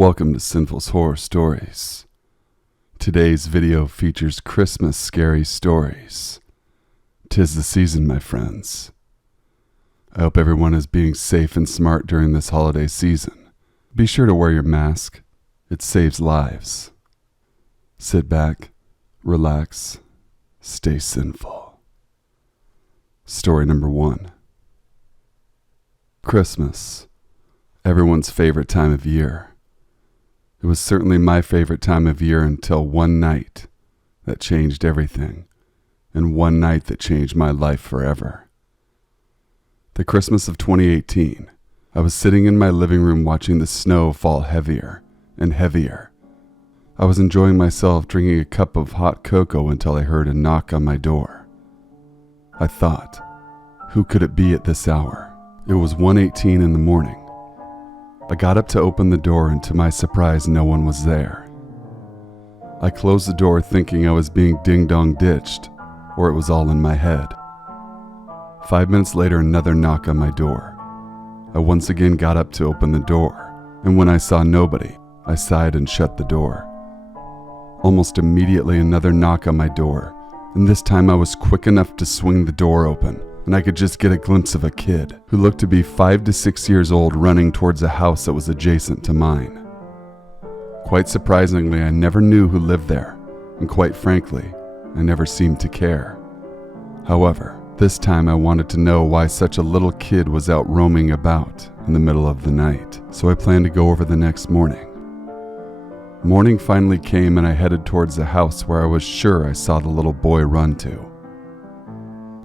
Welcome to Sinful's Horror Stories. Today's video features Christmas scary stories. 'Tis the season, my friends. I hope everyone is being safe and smart during this holiday season. Be sure to wear your mask. It saves lives. Sit back, relax, stay sinful. Story number 1. Christmas. Everyone's favorite time of year. It was certainly my favorite time of year until one night that changed everything, and one night that changed my life forever. The Christmas of 2018, I was sitting in my living room watching the snow fall heavier and heavier. I was enjoying myself drinking a cup of hot cocoa until I heard a knock on my door. I thought, who could it be at this hour? It was 1:18 in the morning. I got up to open the door, and to my surprise, no one was there. I closed the door thinking I was being ding-dong ditched, or it was all in my head. 5 minutes later, another knock on my door. I once again got up to open the door, and when I saw nobody, I sighed and shut the door. Almost immediately, another knock on my door, and this time I was quick enough to swing the door open, and I could just get a glimpse of a kid who looked to be 5 to 6 years old running towards a house that was adjacent to mine. Quite surprisingly, I never knew who lived there, and quite frankly, I never seemed to care. However, this time I wanted to know why such a little kid was out roaming about in the middle of the night, so I planned to go over the next morning. Morning finally came, and I headed towards the house where I was sure I saw the little boy run to.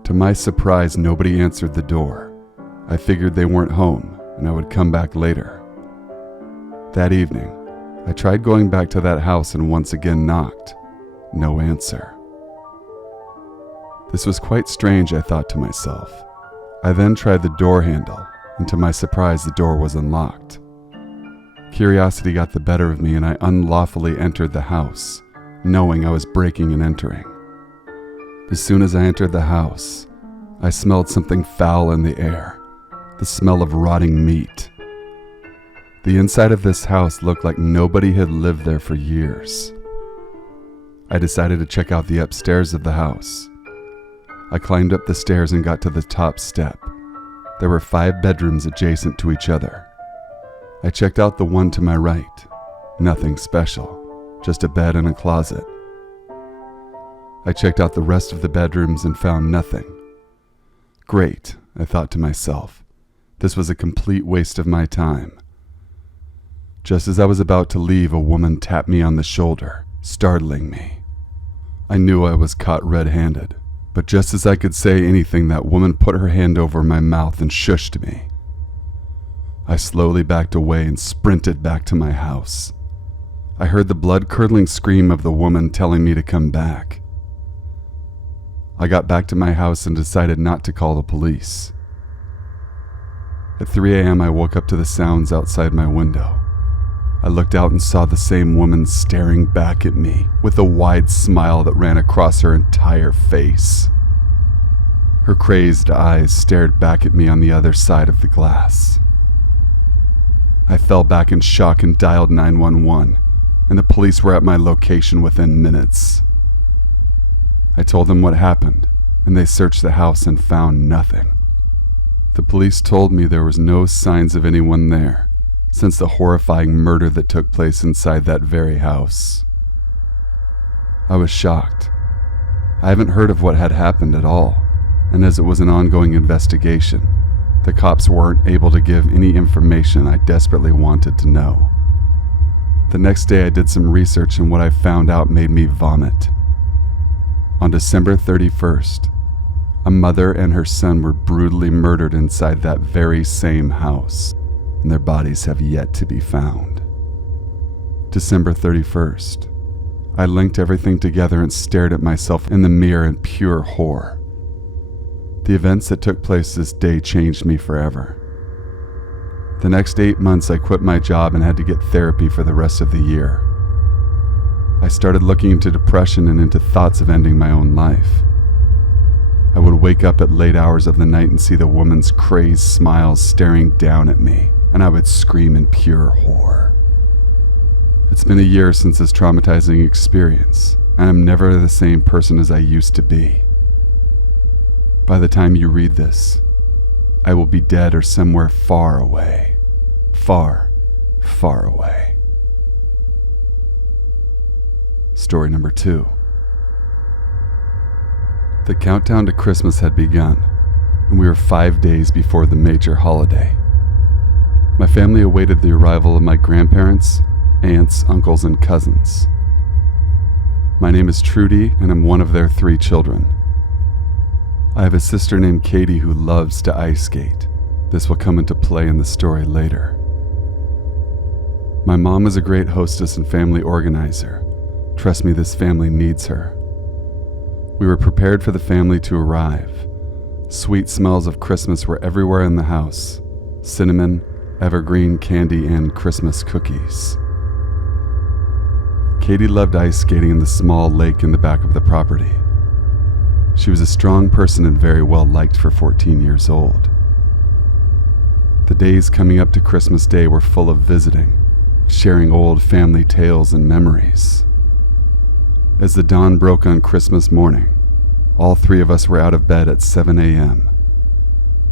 To my surprise, nobody answered the door. I figured they weren't home, and I would come back later. That evening, I tried going back to that house and once again knocked. No answer. This was quite strange, I thought to myself. I then tried the door handle, and to my surprise, the door was unlocked. Curiosity got the better of me, and I unlawfully entered the house, knowing I was breaking and entering. As soon as I entered the house, I smelled something foul in the air, the smell of rotting meat. The inside of this house looked like nobody had lived there for years. I decided to check out the upstairs of the house. I climbed up the stairs and got to the top step. There were 5 bedrooms adjacent to each other. I checked out the one to my right. Nothing special, just a bed and a closet. I checked out the rest of the bedrooms and found nothing. Great, I thought to myself. This was a complete waste of my time. Just as I was about to leave, a woman tapped me on the shoulder, startling me. I knew I was caught red-handed, but just as I could say anything, that woman put her hand over my mouth and shushed me. I slowly backed away and sprinted back to my house. I heard the blood-curdling scream of the woman telling me to come back. I got back to my house and decided not to call the police. At 3 a.m., I woke up to the sounds outside my window. I looked out and saw the same woman staring back at me with a wide smile that ran across her entire face. Her crazed eyes stared back at me on the other side of the glass. I fell back in shock and dialed 911, and the police were at my location within minutes. I told them what happened, and they searched the house and found nothing. The police told me there was no signs of anyone there since the horrifying murder that took place inside that very house. I was shocked. I haven't heard of what had happened at all, and as it was an ongoing investigation, the cops weren't able to give any information I desperately wanted to know. The next day I did some research, and what I found out made me vomit. On December 31st, a mother and her son were brutally murdered inside that very same house, and their bodies have yet to be found. December 31st. I linked everything together and stared at myself in the mirror in pure horror. The events that took place this day changed me forever. The next 8 months, I quit my job and had to get therapy for the rest of the year. I started looking into depression and into thoughts of ending my own life. I would wake up at late hours of the night and see the woman's crazed smiles staring down at me, and I would scream in pure horror. It's been a year since this traumatizing experience, and I'm never the same person as I used to be. By the time you read this, I will be dead or somewhere far away. Far, far away. Story number 2. The countdown to Christmas had begun, and we were 5 days before the major holiday. My family awaited the arrival of my grandparents, aunts, uncles, and cousins. My name is Trudy, and I'm one of their 3 children. I have a sister named Katie who loves to ice skate. This will come into play in the story later. My mom is a great hostess and family organizer. Trust me, this family needs her. We were prepared for the family to arrive. Sweet smells of Christmas were everywhere in the house. Cinnamon, evergreen candy, and Christmas cookies. Katie loved ice skating in the small lake in the back of the property. She was a strong person and very well liked for 14 years old. The days coming up to Christmas Day were full of visiting, sharing old family tales and memories. As the dawn broke on Christmas morning, all 3 of us were out of bed at 7 a.m.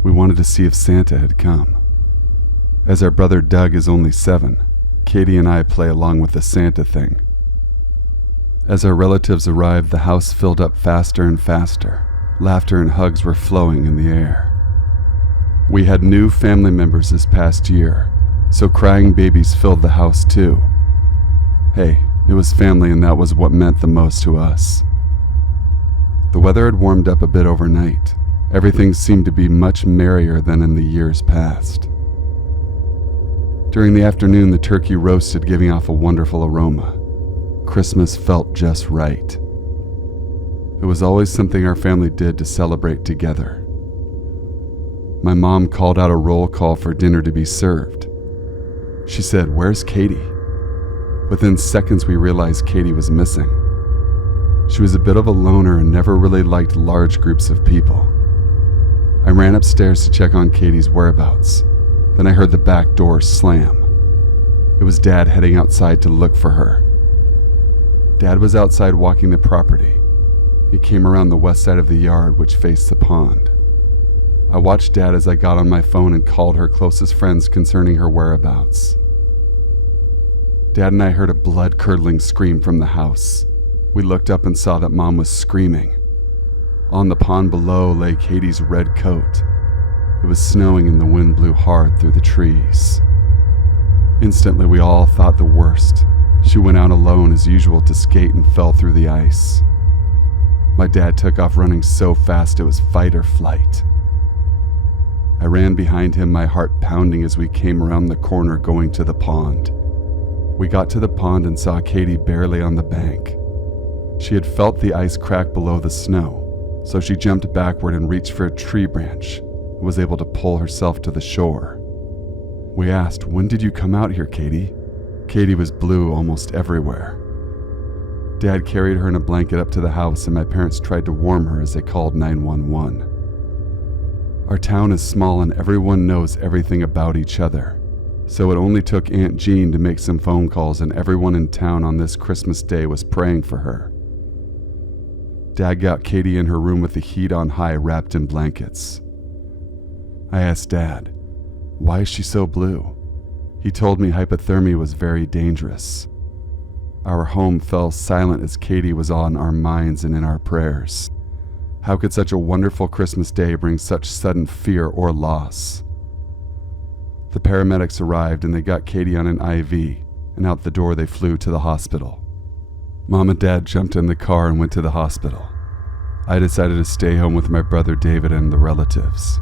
We wanted to see if Santa had come. As our brother Doug is only 7, Katie and I play along with the Santa thing. As our relatives arrived, the house filled up faster and faster. Laughter and hugs were flowing in the air. We had new family members this past year, so crying babies filled the house too. Hey, it was family, and that was what meant the most to us. The weather had warmed up a bit overnight. Everything seemed to be much merrier than in the years past. During the afternoon, the turkey roasted, giving off a wonderful aroma. Christmas felt just right. It was always something our family did to celebrate together. My mom called out a roll call for dinner to be served. She said, "Where's Katie?" Within seconds, we realized Katie was missing. She was a bit of a loner and never really liked large groups of people. I ran upstairs to check on Katie's whereabouts. Then I heard the back door slam. It was Dad heading outside to look for her. Dad was outside walking the property. He came around the west side of the yard, which faced the pond. I watched Dad as I got on my phone and called her closest friends concerning her whereabouts. Dad and I heard a blood-curdling scream from the house. We looked up and saw that Mom was screaming. On the pond below lay Katie's red coat. It was snowing and the wind blew hard through the trees. Instantly, we all thought the worst. She went out alone as usual to skate and fell through the ice. My dad took off running so fast it was fight or flight. I ran behind him, my heart pounding as we came around the corner going to the pond. We got to the pond and saw Katie barely on the bank. She had felt the ice crack below the snow, so she jumped backward and reached for a tree branch and was able to pull herself to the shore. We asked, "When did you come out here, Katie?" Katie was blue almost everywhere. Dad carried her in a blanket up to the house, and my parents tried to warm her as they called 911. Our town is small and everyone knows everything about each other, so it only took Aunt Jean to make some phone calls, and everyone in town on this Christmas Day was praying for her. Dad got Katie in her room with the heat on high, wrapped in blankets. I asked Dad, "Why is she so blue?" He told me hypothermia was very dangerous. Our home fell silent as Katie was on our minds and in our prayers. How could such a wonderful Christmas Day bring such sudden fear or loss? The paramedics arrived and they got Katie on an IV, and out the door they flew to the hospital. Mom and Dad jumped in the car and went to the hospital. I decided to stay home with my brother David and the relatives.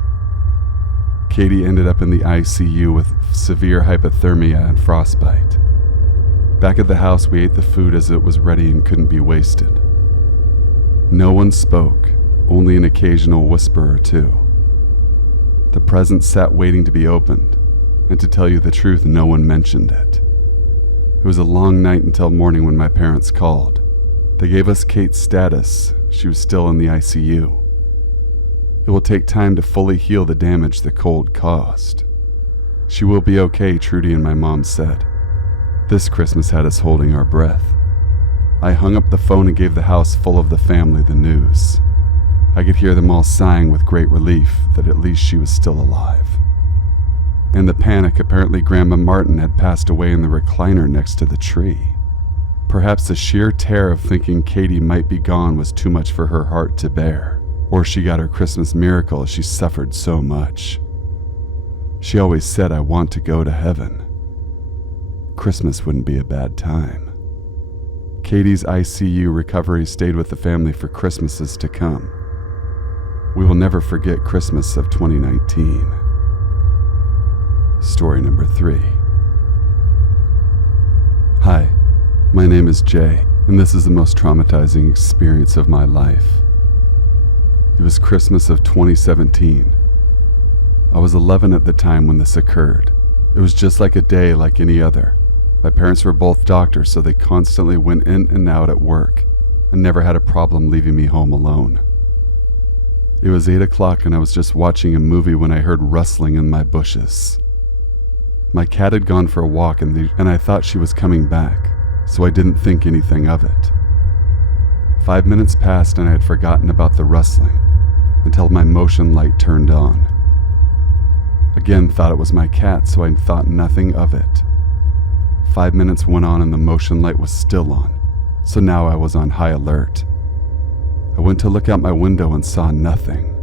Katie ended up in the ICU with severe hypothermia and frostbite. Back at the house, we ate the food as it was ready and couldn't be wasted. No one spoke, only an occasional whisper or two. The presents sat waiting to be opened, and to tell you the truth, no one mentioned it. It was a long night until morning when my parents called. They gave us Kate's status. She was still in the ICU. It will take time to fully heal the damage the cold caused. She will be okay, Trudy and my mom said. This Christmas had us holding our breath. I hung up the phone and gave the house full of the family the news. I could hear them all sighing with great relief that at least she was still alive. In the panic, apparently Grandma Martin had passed away in the recliner next to the tree. Perhaps the sheer terror of thinking Katie might be gone was too much for her heart to bear, or she got her Christmas miracle as she suffered so much. She always said, "I want to go to heaven." Christmas wouldn't be a bad time. Katie's ICU recovery stayed with the family for Christmases to come. We will never forget Christmas of 2019. Story number 3. Hi, my name is Jay, and this is the most traumatizing experience of my life. It was Christmas of 2017. I was 11 at the time when this occurred. It was just like a day like any other. My parents were both doctors, so they constantly went in and out at work and never had a problem leaving me home alone. It was 8 o'clock and I was just watching a movie when I heard rustling in my bushes. My cat had gone for a walk and I thought she was coming back, so I didn't think anything of it. 5 minutes passed and I had forgotten about the rustling until my motion light turned on. Again, thought it was my cat, so I thought nothing of it. 5 minutes went on and the motion light was still on, so now I was on high alert. I went to look out my window and saw nothing.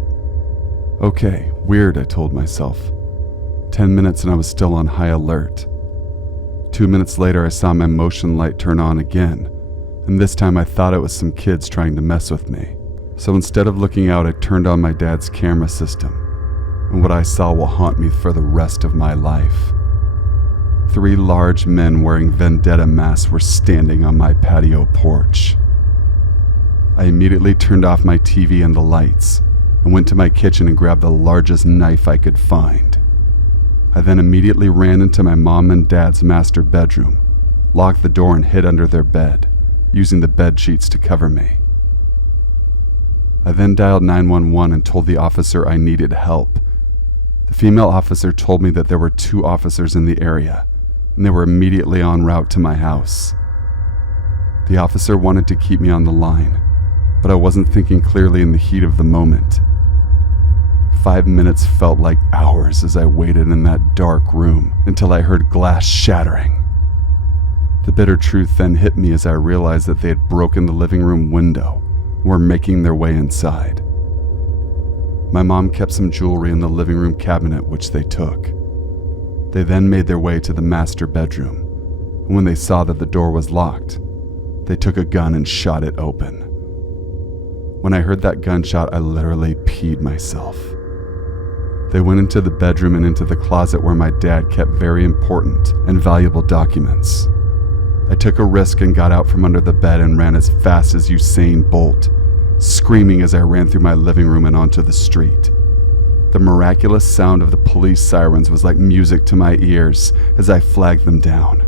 Okay, weird, I told myself. 10 minutes and I was still on high alert. 2 minutes later, I saw my motion light turn on again, and this time I thought it was some kids trying to mess with me. So instead of looking out, I turned on my dad's camera system, and what I saw will haunt me for the rest of my life. 3 large men wearing vendetta masks were standing on my patio porch. I immediately turned off my TV and the lights and went to my kitchen and grabbed the largest knife I could find. I then immediately ran into my mom and dad's master bedroom, locked the door and hid under their bed, using the bed sheets to cover me. I then dialed 911 and told the officer I needed help. The female officer told me that there were 2 officers in the area, and they were immediately en route to my house. The officer wanted to keep me on the line, but I wasn't thinking clearly in the heat of the moment. 5 minutes felt like hours as I waited in that dark room until I heard glass shattering. The bitter truth then hit me as I realized that they had broken the living room window and were making their way inside. My mom kept some jewelry in the living room cabinet, which they took. They then made their way to the master bedroom, and when they saw that the door was locked, they took a gun and shot it open. When I heard that gunshot, I literally peed myself. They went into the bedroom and into the closet where my dad kept very important and valuable documents. I took a risk and got out from under the bed and ran as fast as Usain Bolt, screaming as I ran through my living room and onto the street. The miraculous sound of the police sirens was like music to my ears as I flagged them down.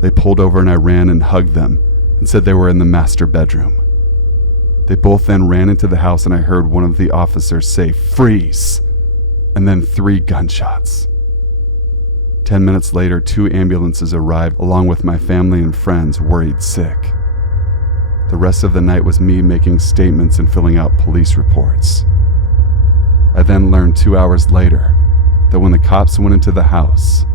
They pulled over and I ran and hugged them and said they were in the master bedroom. They both then ran into the house and I heard one of the officers say, "Freeze!" and then 3 gunshots. 10 minutes later, 2 ambulances arrived along with my family and friends worried sick. The rest of the night was me making statements and filling out police reports. I then learned 2 hours later that when the cops went into the house,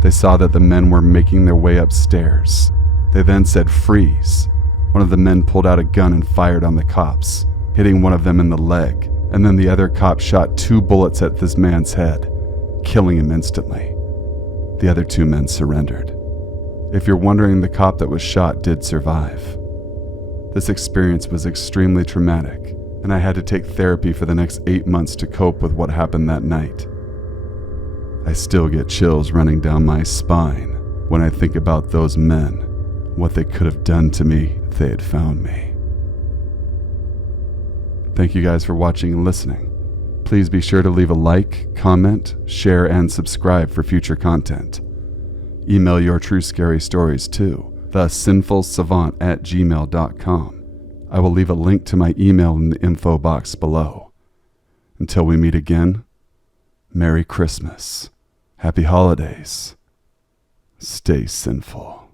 they saw that the men were making their way upstairs. They then said, "Freeze." One of the men pulled out a gun and fired on the cops, hitting one of them in the leg, and then the other cop shot 2 bullets at this man's head, killing him instantly. The other 2 men surrendered. If you're wondering, the cop that was shot did survive. This experience was extremely traumatic, and I had to take therapy for the next 8 months to cope with what happened that night. I still get chills running down my spine when I think about those men, what they could have done to me if they had found me. Thank you guys for watching and listening. Please be sure to leave a like, comment, share, and subscribe for future content. Email your true scary stories to thesinfulsavant@gmail.com. I will leave a link to my email in the info box below. Until we meet again, Merry Christmas, Happy Holidays, Stay sinful.